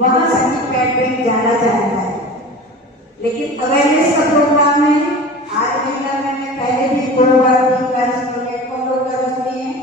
वहाँ सभी pad bank जाना चाहता है। लेकिन अवेयरनेस का प्रोग्राम है। आज महिला में पहले भी 2 बार 3 बार फॉलो कर चुकी हैं।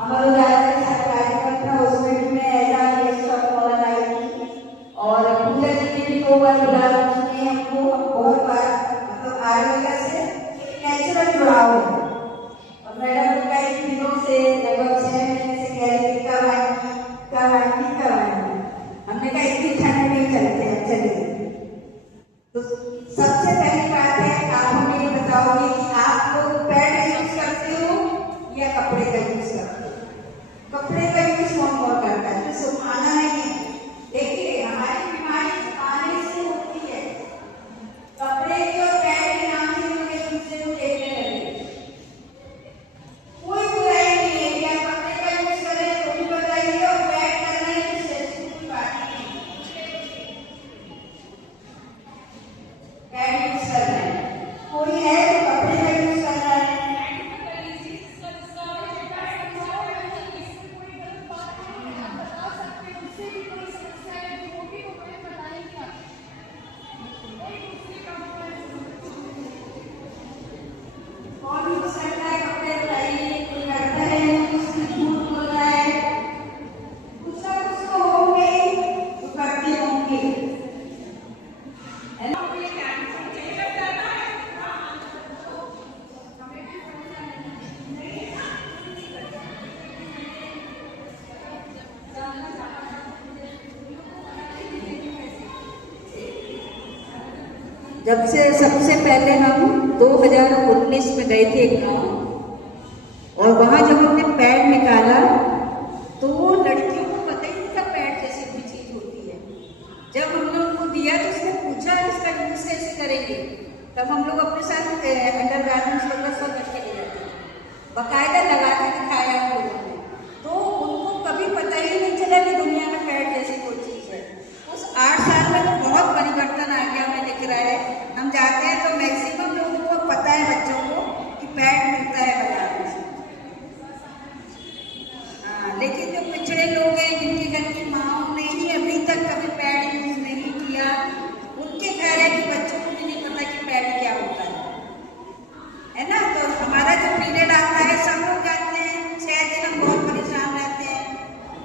अमर उजाला के साथ कार्यक्रम था, उसमें भी मैं ऐसा गेस्ट ऑफ ऑनर आई थी और पूजा जी ने भी 2 बार बुला चुकी हैं हमको। हम बहुत बार मतलब आयुर्वेदा से नेचुरल जुड़ाव है और मैडम का इन दिनों से लगभग 6 महीने से कह रही थी कब आएंगी। हमने कहा इतनी ठंड नहीं चलते हैं, चलिए। तो सबसे पहली बात है, आप हमें ये बताओगे कि आप लोग पैड यूज करते हो या कपड़े का यूज करते हो? कपड़े का यूज कौन कौन करता है? तो सुखाना नहीं है। देखिए हमारी बीमारी पानी से होती है। कपड़े की और पैड के नाम से लोग एक दूसरे को देखने लगे। कोई बुराई नहीं है, या कपड़े का यूज करें तो भी बताइए और पैड करना है तो कोई बात नहीं। पैड यूज करना है, कोई है तो कपड़े का यूज करना है। कौन यूज करता है कपड़े बताइए? कोई करता है उसकी झूठ बोल रहा है, कुछ ना कुछ तो होंगे जो करते होंगे, है ना? जब से सबसे पहले हम 2019 में गए थे एक गाँव और वहां जब हमने पैड निकाला तो वो लड़कियों को पता ही नहीं था पैड जैसी कोई चीज होती है। जब हमने उनको दिया तो उसने पूछा इसका यूज कैसे करेंगे, तब हम लोग अपने साथ अंडर गारमेंट्स वगैरह सब रख के ले जाते, बाकायदा लगा के दिखाया हम लोगों ने। तो उनको कभी पता ही नहीं चला कि दुनिया में पैड जैसी कोई चीज है। उस 8 साल में तो बहुत परिवर्तन आ गया, हमें दिख रहा है। हम जाते हैं तो मैक्सिमम लोगों को पता है, बच्चों को, कि पैड मिलता है बाजार में। हाँ, लेकिन जो पिछड़े लोग हैं जिनके घर की माँओं ने ही अभी तक कभी पैड यूज नहीं किया, उनके घर है कि बच्चों को भी नहीं पता कि पैड क्या होता है ना? तो हमारा जो पीरियड आता है सब लोग जानते हैं, 6 दिन हम बहुत परेशान रहते हैं,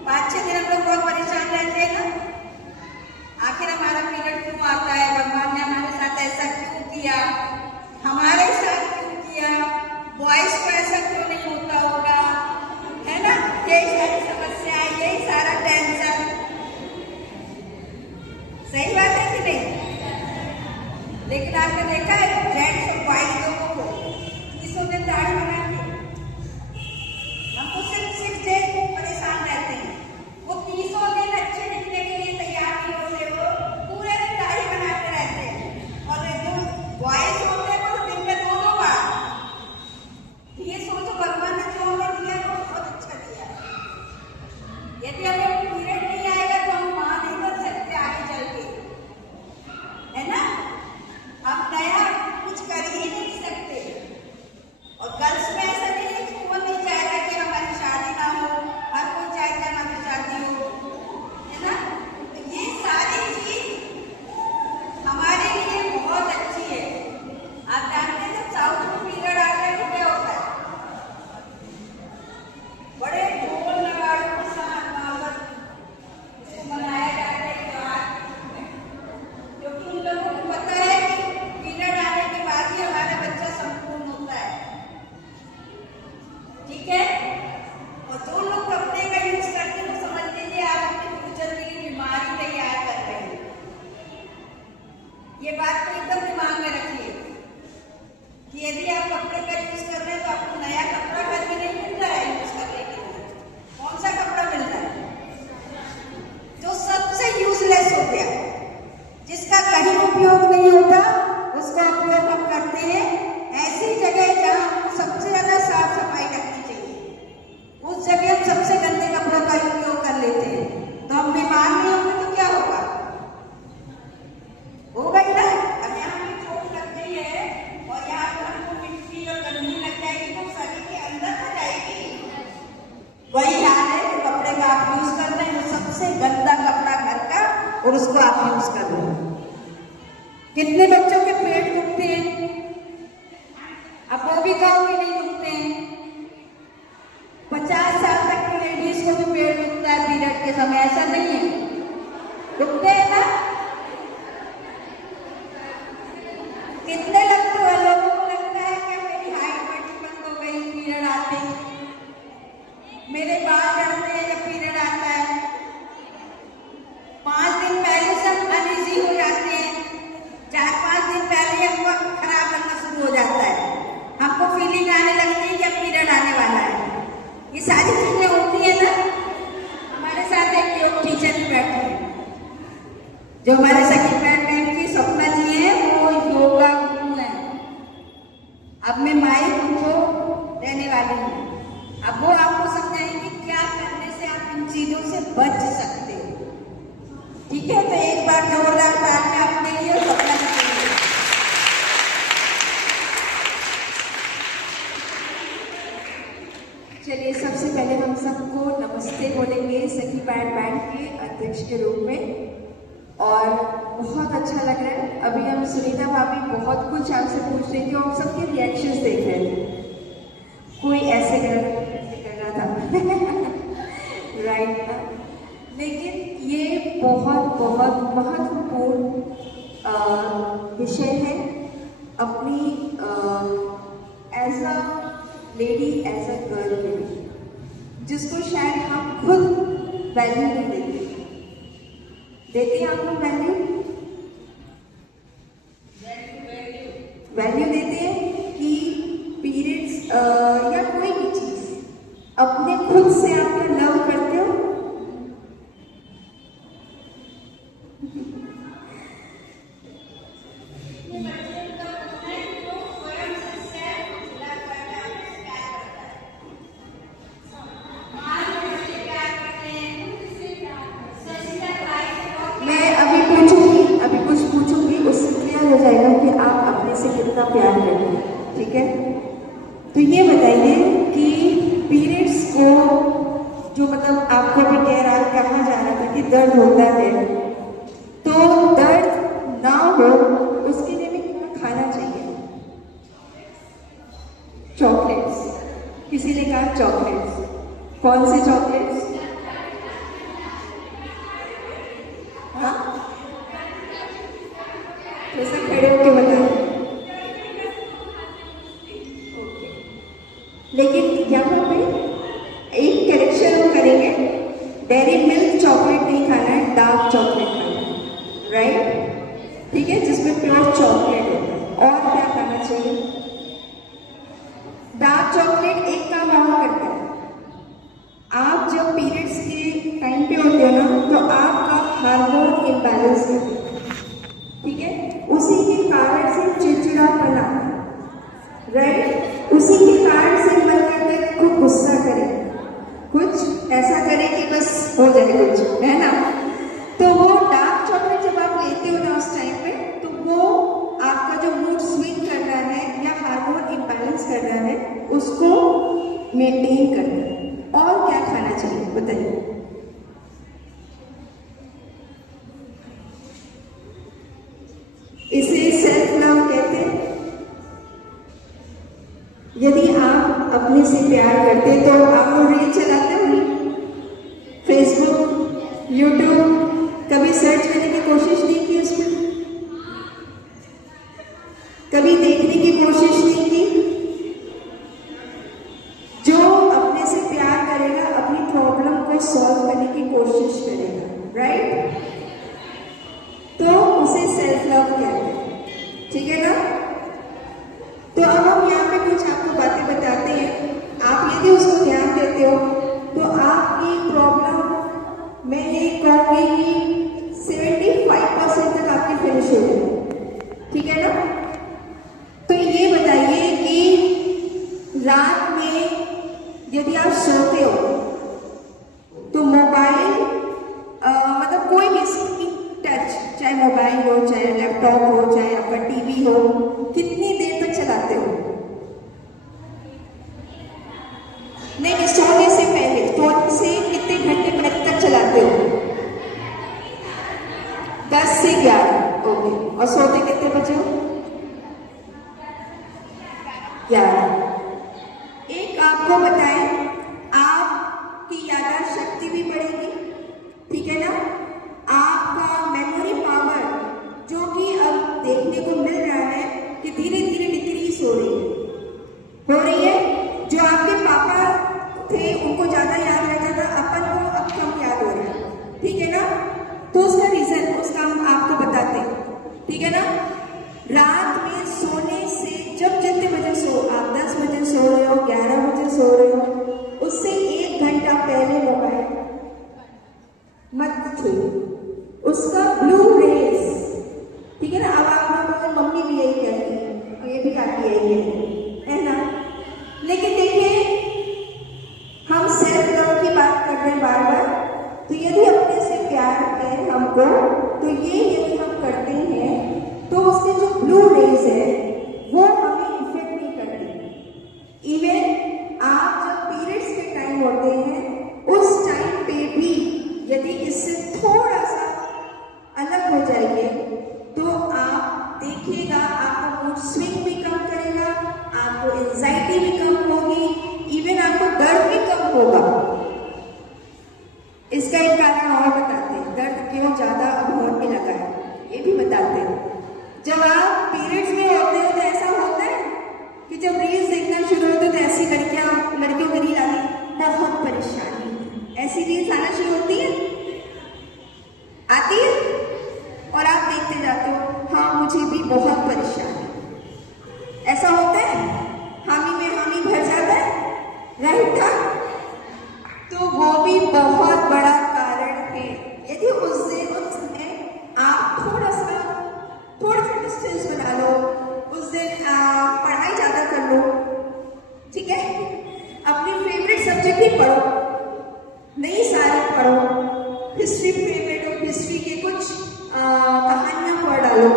5-6 दिन हम लोग बहुत परेशान रहते हैं ना। आखिर हमारा पीरियड क्यों आता है? भगवान ने हमारे साथ ऐसा क्यों किया? हमारे साथ क्यों किया? बॉयज को ऐसा क्यों नहीं होता होगा, है ना? यही सारी समस्याएं, यही सारा टेंशन। सही बात है कि नहीं? लेकिन आपने देखा है जेंट्स और बॉयज लोगों को 30 दिन दाढ़ी बना के, हम तो सिर्फ 6 दिन परेशान रहते हैं। वो 30 दिन अच्छे दिखने के लिए तैयार नहीं होते, वो पूरे दिन दाढ़ी बनाते रहते हैं। और जो बॉयज होते हैं वो दिन में 2 बार। ये सोचो भगवान ने जो हमें दिया वो बहुत अच्छा दिया है। यदि हमें पीरियड नहीं आएगा तो हम मां नहीं बन सकते आगे चल के, है ना? अब नया और उसको आप यूज कर लो। कितने बच्चों के पेट दुखते हैं, अब वो भी कहो कि नहीं दुखते हैं। 50 साल तक की लेडीज को भी पेट दुखता है पीरियड के समय, ऐसा नहीं है? दुखते हैं ना? कितने लगते हैं लोगों को लगता है कि मेरी हाइट बढ़नी बंद हो गई पीरियड आते ही, मेरे बाल झड़ते हैं जब पीरियड आता है। 5 दिन पहले सब अनईजी हो जाते हैं, 4-5 दिन पहले हमको खराब लगना शुरू हो जाता है, हमको फीलिंग आने लगती है कि अब पीरियड आने वाला है। ये सारी चीजें होती है ना। हमारे साथ एक योग टीचर भी बैठे हैं जो हमारे सेकंड बैंक की सपना जी है, वो योगा गुरु है। अब मैं माइक उनको देने वाली हूँ, अब वो आपको समझाएंगे क्या करने से आप इन चीजों से बच सकते हो। ठीक है, तो एक बार जोरदार तालियां अपने लिए और सपना जी के लिए। चलिए, सबसे पहले हम सबको नमस्ते बोलेंगे सखी पैड बैंक के अध्यक्ष के रूप में। और बहुत अच्छा लग रहा है, अभी हम सुनीता भाभी बहुत कुछ आपसे पूछ रही थी और सबके रिएक्शंस देख रहे थे। कोई ऐसे कर रहा था राइट ना, लेकिन ये बहुत बहुत महत्वपूर्ण विषय है अपनी as a lady, as a girl के लिए, जिसको शायद हम खुद वैल्यू नहीं देते। देते हैं आप लोग वैल्यू देते हैं कि पीरियड्स या कोई भी चीज अपने खुद से आप क्या लव करते हो? प्यार करते हैं, ठीक है? तो ये बताइए कि पीरियड्स को जो मतलब आपको भी कहा जा रहा था कि दर्द होता है, तो दर्द ना हो उसके लिए भी क्या खाना चाहिए? चॉकलेट्स, किसी ने कहा चॉकलेट्स। कौन से चॉकलेट्स? हाँ, कैसे खड़े होके बताएं। लेकिन यहाँ पे एक करेक्शन हम करेंगे, डेयरी मिल्क चॉकलेट नहीं खाना है, डार्क चॉकलेट खाना है, राइट? ठीक है, जिसमें प्योर चॉकलेट है। और क्या खाना चाहिए? डार्क चॉकलेट एक काम और करता है, आप जब पीरियड्स के टाइम पे होते हो ना, तो आपका हार्मोन इम्बैलेंस है, ठीक है? उसी के कारण से चिड़चिड़ापन आता है, राइट? उसी के कारण से मन करता है खूब गुस्सा करे, कुछ ऐसा करे कि बस हो जाए कुछ, है ना? तो वो डार्क चॉकलेट जब आप लेते हो ना उस टाइम पे, तो वो आपका जो मूड स्विंग कर रहा है या हार्मोन इम्बैलेंस कर रहा है, उसको मेंटेन करता है। और क्या खाना चाहिए बताइए? इसे सेल्फ लव कहते हैं। यदि आप अपने से प्यार करते तो आप लोग रील चलाते हो, फेसबुक, यूट्यूब, कभी सर्च करने की कोशिश नहीं की उसमें? कभी देखने की कोशिश नहीं की? जो अपने से प्यार करेगा अपनी प्रॉब्लम को सॉल्व करने की कोशिश करेगा, राइट? तो उसे सेल्फ लव कहते हैं, ठीक है ना? तो अब हम यहाँ पे कुछ आपको बातें बताते हैं, आप यदि उसको ध्यान देते हो तो आपकी प्रॉब्लम मैं ये कहूँगी कि 75% तक आपकी फिनिश हो जाएगी, ठीक है ना? तो ये बताइए कि रात में यदि आप सोते हो तो मोबाइल मतलब कोई भी स्क्रीन टच, चाहे मोबाइल हो, चाहे लैपटॉप हो, चाहे आपका टीवी हो, कितनी देर तक चलाते हो? नहीं, सोने से सोते कितने बजे हो? 11। एक आपको बताएं, आपकी याददाश्त शक्ति भी बढ़ेगी, ठीक है ना? आपका मेमोरी पावर, जो कि अब देखने को मिल रहा है कि धीरे धीरे डिक्रीज हो रही है। जो आपके पापा थे उनको ज्यादा याद रहता था, अपन को अब कम याद हो रहा है, ठीक है ना? तो उसका रीजन, उसका हम आपको बताते हैं, ठीक है ना? रात में सोने से जब जितने बजे आप 10 बजे सो रहे हो, 11 बजे सो रहे हो, उससे 1 घंटा पहले मोबाइल मत छूओ। उसका ब्लू रेज, ठीक है ना? अब आप लोगों की मम्मी भी यही कहती है और ये भी काफी यही है ना? लेकिन देखिए, हम सेल्फ लव की बात कर रहे हैं बार बार, तो यदि अपने से प्यार है हमको, तो ये यदि हम करते हैं तो उसके जो ब्लू रेज है वो हमें इफेक्ट नहीं करती। इवन आप जब पीरियड्स के टाइम होते हैं उस टाइम पे भी यदि इससे थोड़ा सा अलग हो जाइए तो आप देखिएगा, आपका मूड स्विंग भी कम करेगा, आपको एंजाइटी भी कम होगी, इवन आपको दर्द भी कम होगा। इसका एक कारण और बताते हैं, दर्द क्यों ज्यादा अब होने लगा है, ये भी बताते हैं। जब आप पीरियड्स में होते हो तो ऐसा होता है कि जब रील्स देखना शुरू होते तो ऐसी लड़कियों की रील आनी, बहुत परेशानी, ऐसी रील्स आना शुरू होती है, आती है, और आप देखते जाते हो, हाँ मुझे भी बहुत परेशानी, ऐसा होता है, हामी में हामी भर जाता है, राइट था? तो वो भी बहुत बड़ा कारण है। यदि उससे उस समय आप थोड़ा सा डिस्टेंस बना लो, उस दिन पढ़ाई ज्यादा कर लो, ठीक है? अपनी फेवरेट सब्जेक्ट ही पढ़ो, नई सारी पढ़ो, हिस्ट्री फेवरेट हो, हिस्ट्री के कुछ कहानियां पढ़ डालो,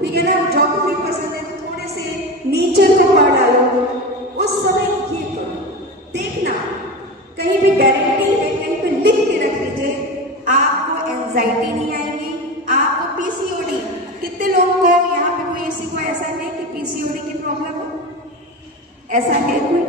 ठीक है ना? ज्योग्राफी पसंद है तो थोड़े से नेचर को पढ़ डालो, उस समय ये करो। देखना, कहीं भी गारंटी है, कहीं पे लिख के रख लीजिए, आपको एंजाइटी नहीं आएगी, आपको पीसीओडी, कितने लोगों को यहाँ पे कोई किसी को ऐसा है कि पीसीओडी की प्रॉब्लम हो? ऐसा है कोई?